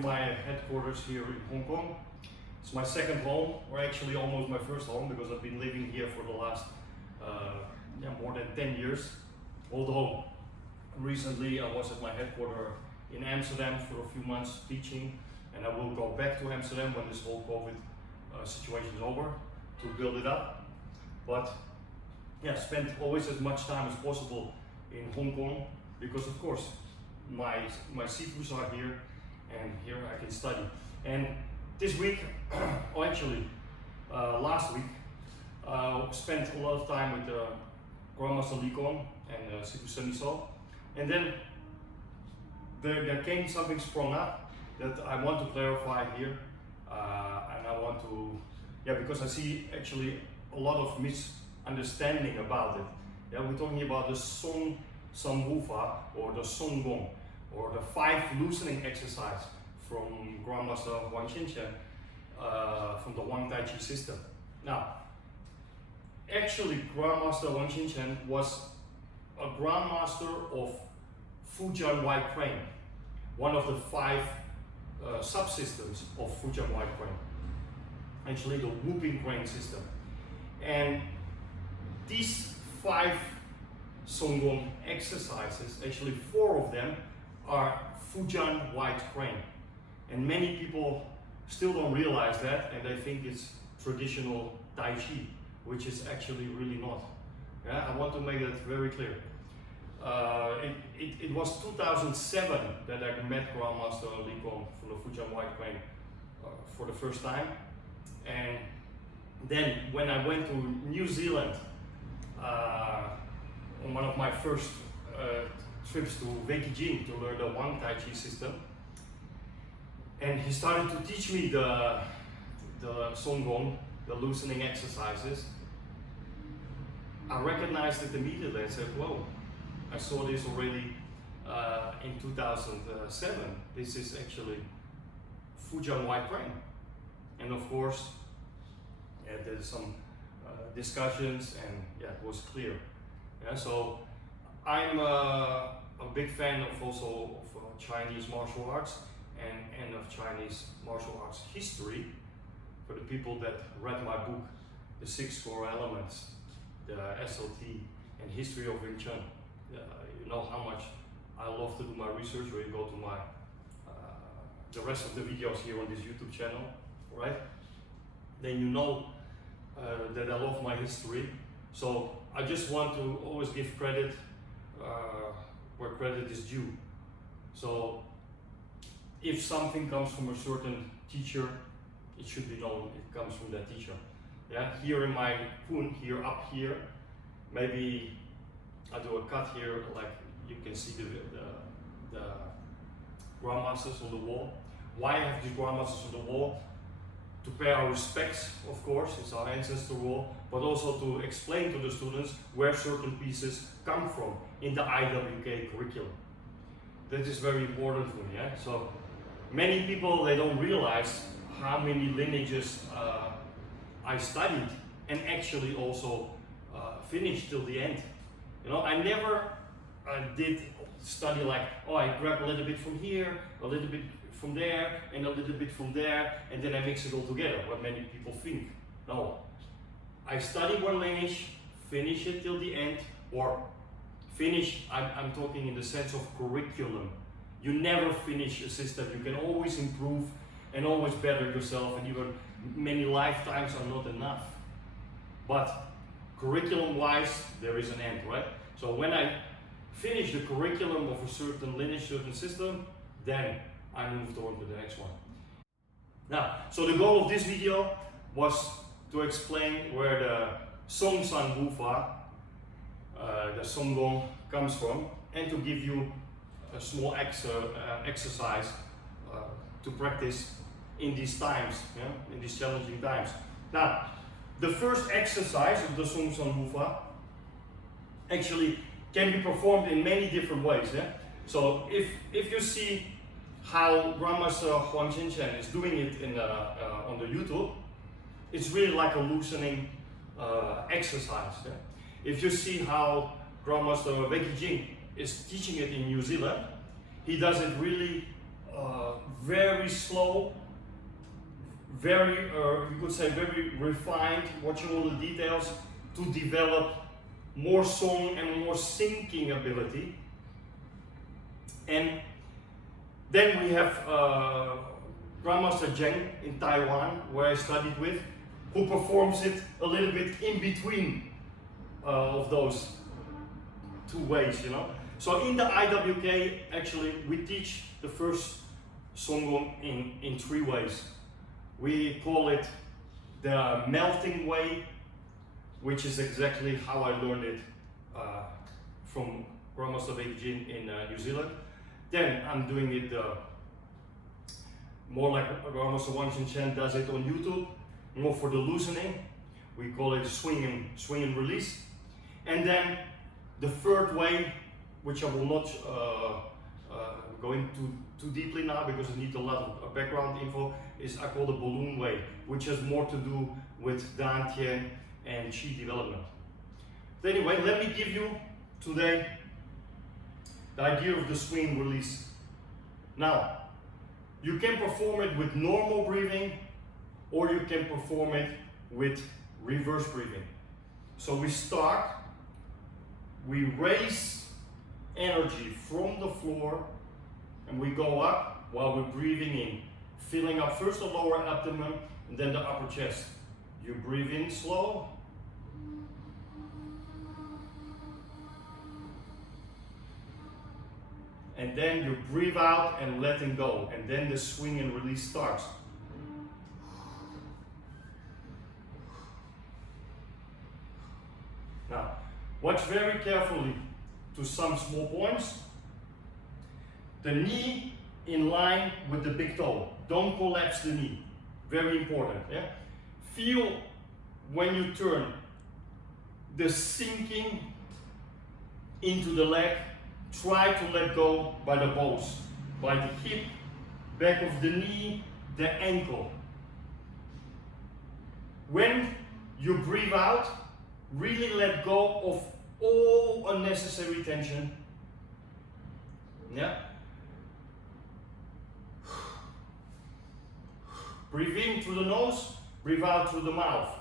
from my headquarters here in Hong Kong. It's my second home, or actually almost my first home, because I've been living here for the last more than 10 years. Although recently I was at my headquarters in Amsterdam for a few months teaching, and I will go back to Amsterdam when this whole COVID situation is over to build it up. But yeah, spend always as much time as possible in Hong Kong, because of course my Sifus are here, and here I can study. And this week, or actually last week, spent a lot of time with Grandmaster Li Kong and Sifu Sergio, and then there came something sprung up that I want to clarify here, and I want to, because I see actually a lot of misunderstanding about it. Yeah, we're talking about the Song Shen Wu Fa, or the Song Gong, or the 5 loosening exercise from Grandmaster Wang Xinshen from the Wang Tai Chi system. Now, actually, Grandmaster Wang Xinshen was a Grandmaster of Fujian White Crane, one of the 5 subsystems of Fujian White Crane, actually the whooping crane system. And these 5 Song Gong exercises, actually 4 of them are Fujian White Crane. And many people still don't realize that, and they think it's traditional Tai Chi, which is actually really not. Yeah, I want to make that very clear. It was 2007 that I met Grandmaster Li Kong from the Fujian White Crane for the first time. And then when I went to New Zealand on one of my first trips to Beijing to learn the Wang Tai Chi system, and he started to teach me the Song Gong, the loosening exercises, I recognized it immediately. I said, whoa, I saw this already in 2007. This is actually Fujian White Crane. And of course, there's some discussions, and it was clear. Yeah, so I'm a big fan of also of Chinese martial arts and of Chinese martial arts history. For the people that read my book, The 6 Core Elements, the SLT, and History of Wing Chun, you know how much I love to do my research, or you go to my the rest of the videos here on this YouTube channel, right? Then you know that I love my history. So I just want to always give credit where credit is due. So if something comes from a certain teacher, it should be known it comes from that teacher. Yeah, here in my kun, here up here, maybe I do a cut here, like you can see the Grandmasters on the wall. Why I have these Grandmasters on the wall? To pay our respects, of course, it's our ancestor wall, but also to explain to the students where certain pieces come from in the IWK curriculum. That is very important for me. Yeah? So many people, they don't realize how many lineages I studied and actually also finished till the end. You know, I never did study like, oh, I grab a little bit from here, a little bit from there, and a little bit from there, and then I mix it all together, what many people think. No, I study one lineage, finish it till the end, or finish, I'm talking in the sense of curriculum. You never finish a system, you can always improve and always better yourself, and even many lifetimes are not enough. But curriculum-wise, there is an end, right? So when I finish the curriculum of a certain lineage, certain system, then I moved on to the next one. Now, so the goal of this video was to explain where the Song Shen Wu Fa, the Song Gong, comes from, and to give you a small exercise to practice in these times, in these challenging times. Now, the first exercise of the Song Shen Wu Fa actually can be performed in many different ways. Yeah? So if you see how Grandmaster Wang Xinshen is doing it on the YouTube, it's really like a loosening exercise. Yeah? If you see how Grandmaster Beijing is teaching it in New Zealand, he does it really very slow, very, you could say very refined, watching all the details to develop more song and more syncing ability. And then we have Grandmaster Zheng in Taiwan, where I studied with, who performs it a little bit in between of those two ways, you know. So in the IWK, actually, we teach the first Song Gong in three ways. We call it the melting way, which is exactly how I learned it from Grandmaster Jin in New Zealand. Then I'm doing it more like Grandmaster Wang Chen does it on YouTube, more for the loosening. We call it swing and release. And then the third way, which I will not go into too deeply now because I need a lot of background info, is I call the balloon way, which has more to do with Dantian and Qi development. But anyway, let me give you today the idea of the swing release. Now, you can perform it with normal breathing, or you can perform it with reverse breathing. So we start, we raise energy from the floor, and we go up while we're breathing in, filling up first the lower abdomen and then the upper chest. You breathe in slow. And then you breathe out and letting go. And then the swing and release starts. Now, watch very carefully to some small points. The knee in line with the big toe. Don't collapse the knee. Very important. Yeah? Feel when you turn the sinking into the leg. Try to let go by the bones, by the hip, back of the knee, the ankle. When you breathe out, really let go of all unnecessary tension. Yeah? Breathe in through the nose, breathe out through the mouth.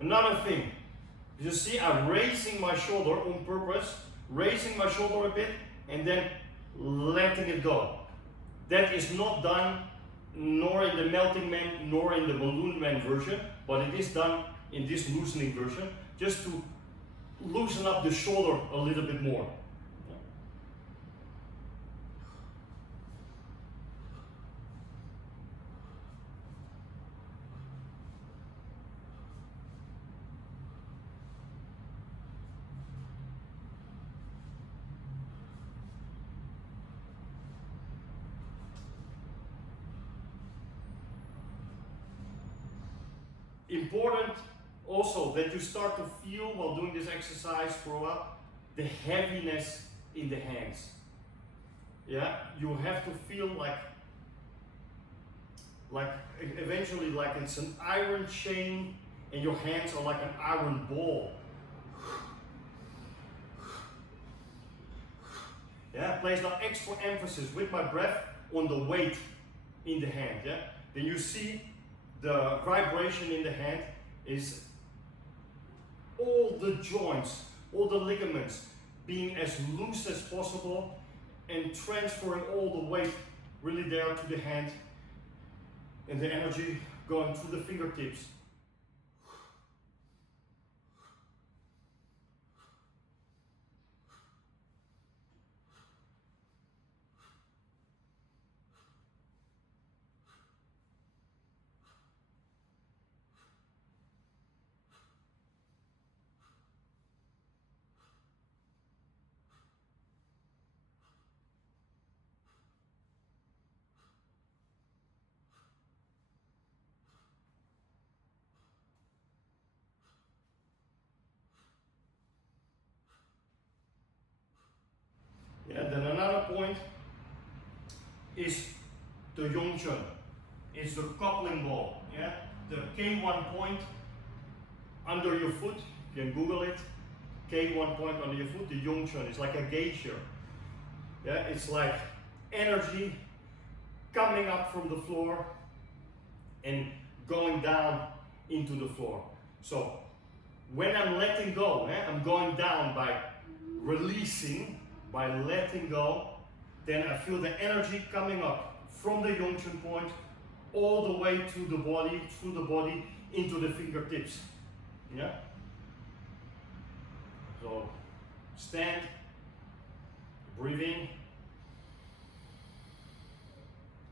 Another thing, you see I'm raising my shoulder on purpose, raising my shoulder a bit and then letting it go. That is not done nor in the melting man nor in the balloon man version, but it is done in this loosening version, just to loosen up the shoulder a little bit more. Important also that you start to feel while doing this exercise for a while the heaviness in the hands. Yeah, you have to feel like eventually like it's an iron chain and your hands are like an iron ball. Yeah, place now extra emphasis with my breath on the weight in the hand. Yeah, then you see the vibration in the hand is all the joints, all the ligaments being as loose as possible and transferring all the weight really there to the hand and the energy going through the fingertips. Yeah, then another point is the Yongchen. It's the coupling ball. Yeah, the K1 point under your foot. You can Google it. K1 point under your foot. The Yongchen is like a gauge here. Yeah, it's like energy coming up from the floor and going down into the floor. So when I'm letting go, I'm going down by releasing, by letting go, then I feel the energy coming up from the Yongchen point all the way to the body, through the body, into the fingertips. Yeah? So stand, breathing,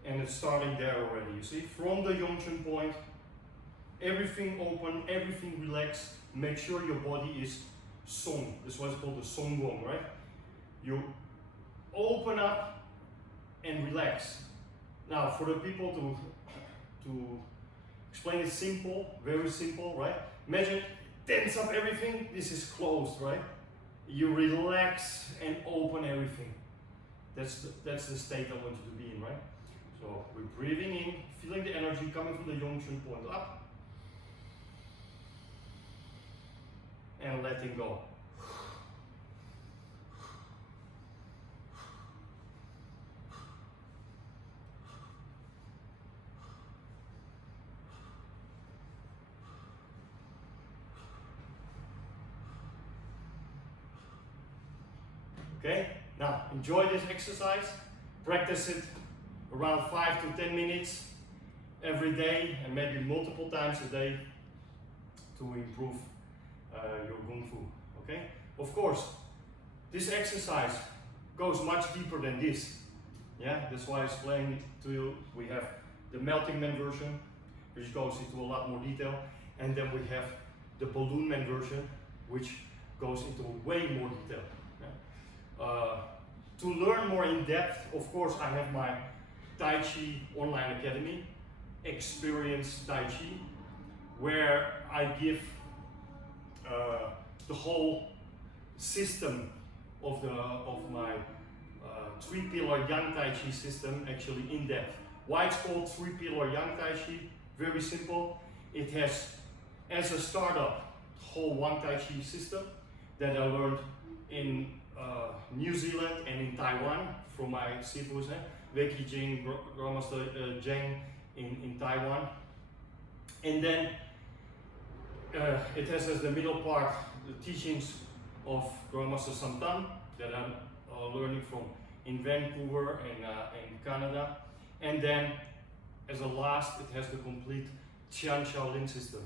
and it's starting there already. You see, from the Yongchen point, everything open, everything relaxed. Make sure your body is Song. This was called the Song Gong, right? You open up and relax. Now, for the people to explain it simple, very simple, right? Imagine tense up everything. This is closed, right? You relax and open everything. That's the state I want you to be in, right? So we're breathing in, feeling the energy coming from the Yongchen point up, and letting go. Okay, now enjoy this exercise. Practice it around 5 to 10 minutes every day, and maybe multiple times a day to improve your Kung Fu. Okay, of course, this exercise goes much deeper than this. Yeah, that's why I explained it to you. We have the melting man version, which goes into a lot more detail, and then we have the balloon man version, which goes into way more detail. To learn more in depth, of course, I have my Tai Chi online academy, Experience Tai Chi, where I give the whole system of my three-pillar Yang Tai Chi system actually in depth. Why it's called three-pillar Yang Tai Chi? Very simple. It has, as a startup, the whole Wang Tai Chi system that I learned in New Zealand and in Taiwan from my Sifus, Weki Jing, Grandmaster Zheng in Taiwan. And then it has as the middle part the teachings of Grandmaster Samtam that I'm learning from in Vancouver and in Canada. And then as a last, it has the complete Tian Shaolin system,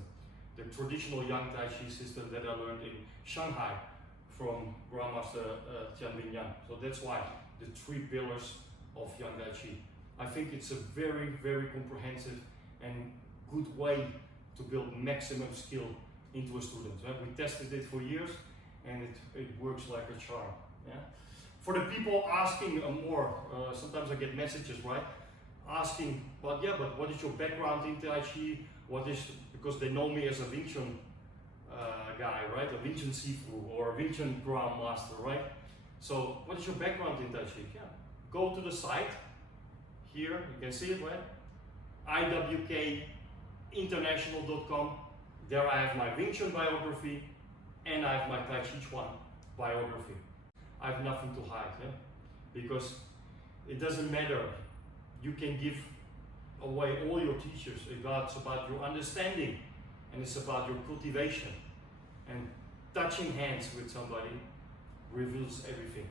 the traditional Yang Tai Chi system that I learned in Shanghai from Grandmaster Tian Bin Yang. So that's why the three pillars of Yang Tai Chi. I think it's a very, very comprehensive and good way to build maximum skill into a student. Right? We tested it for years and it works like a charm. Yeah? For the people asking more, sometimes I get messages, right? Asking, but what is your background in Tai Chi? Because they know me as a Wing Chun guy, right? A Wing Chun Sifu or a Wing Chun Grand Master, right? So, what is your background in Tai Chi? Yeah. Go to the site. Here, you can see it, right? iwkinternational.com. There I have my Wing Chun biography and I have my Tai Chi Chuan biography. I have nothing to hide, yeah? Because it doesn't matter. You can give away all your teachers. It's about your understanding and it's about your cultivation. And touching hands with somebody reveals everything.